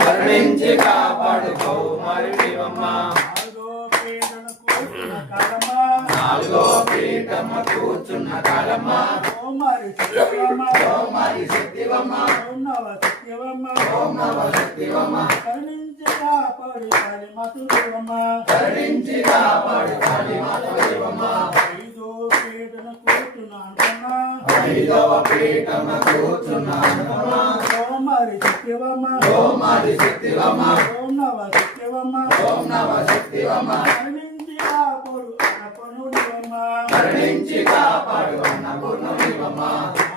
కరుణించి కాపాడు కౌమారి దేవమ్మ నాలుగో పీఠమ్మ కూర్చున్న కాలమ్మ కౌమారి శక్తివమ్మ ఓం నవ శక్తివమ్మ కరుణించి కాపాడు కాళీమాత దేవమ్మ కరుణించి కాపాడు కాళీమాత దేవమ్మ ఐదవ పీఠమ్మ కూర్చున్న కౌమారి శక్తివమ్మ కౌమారి శక్తివమ్మ ఓం నవ శక్తివమ్మ ఓం నవ శక్తివమ్మ కరుణించి కాపాడు అన్నపూర్ణివమ్మ కరుణించి కాపాడు అన్నపూర్ణమివమ్మ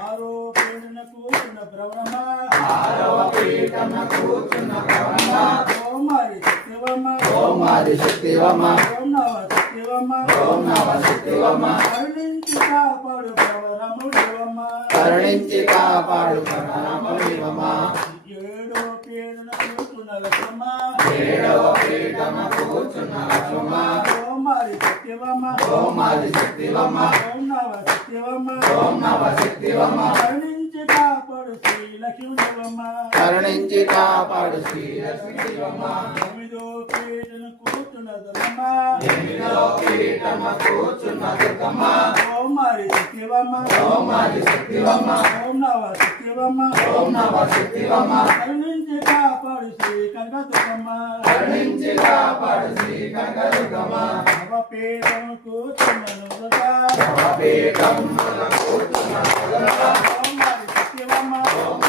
ఆరో పీఠన కూర్చున్న భ్రమణ ఆరవ పీఠమ్మ కూర్చున్న భ్రమణ కౌమారి శక్తివమ్మ కౌమారి శక్తివమ్మ ఓం నవ శక్తివమ్మ ఓం నవ శక్తివమ్మ కరుణించి కాపాడు భ్రమరముడివమ్మ కరుణించి కాపాడు భ్రమరముడివమ్మ ఏడో పీఠన కూర్చున్న లక్ష్మమ్మ ఏడవ పీఠమ్మ కూర్చున్న లక్ష్మమ్మ కౌమారి శక్తివమ్మ కౌమారి శక్తివమ్మ ఓం నవ శక్తివమ్మ ఓం నవ శక్తివమ్మ కరుణించి కాపాడు శ్రీ లక్ష్మీదేవమ్మ కరుణించి కాపాడు శ్రీలక్ష్మీదేవమ్మ తొమ్మిదో పీఠన కూర్చున్న దుర్గమ్మ ఎనిమిదో పీఠమ్మ కూర్చున్న దుర్గమ్మ కౌమారి శక్తివమ్మ కౌమారి శక్తివమ్మ ఓం నవ శక్తివమ్మ ఓం నవ శక్తివమ్మ కరుణించి కాపాడు శ్రీ కనకదుర్గమ్మ కరుణించి కాపాడు శ్రీ కనకదుర్గమ్మ నవపీఠం కూర్చున్న నుదుట పీఠం కూర్చున్న కౌమారి శక్తివమ్మ ఓం